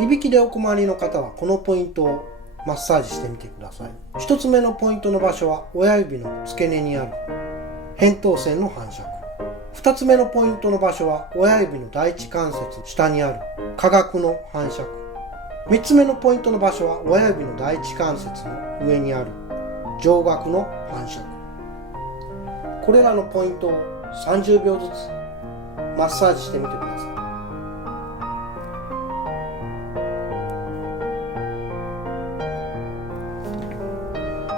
いびきでお困りの方はこのポイントをマッサージしてみてください。1つ目のポイントの場所は親指の付け根にある扁桃腺の反射区。2つ目のポイントの場所は親指の第一関節下にある下顎の反射区。3つ目のポイントの場所は親指の第一関節の上にある上顎の反射区。これらのポイントを30秒ずつマッサージしてみてください。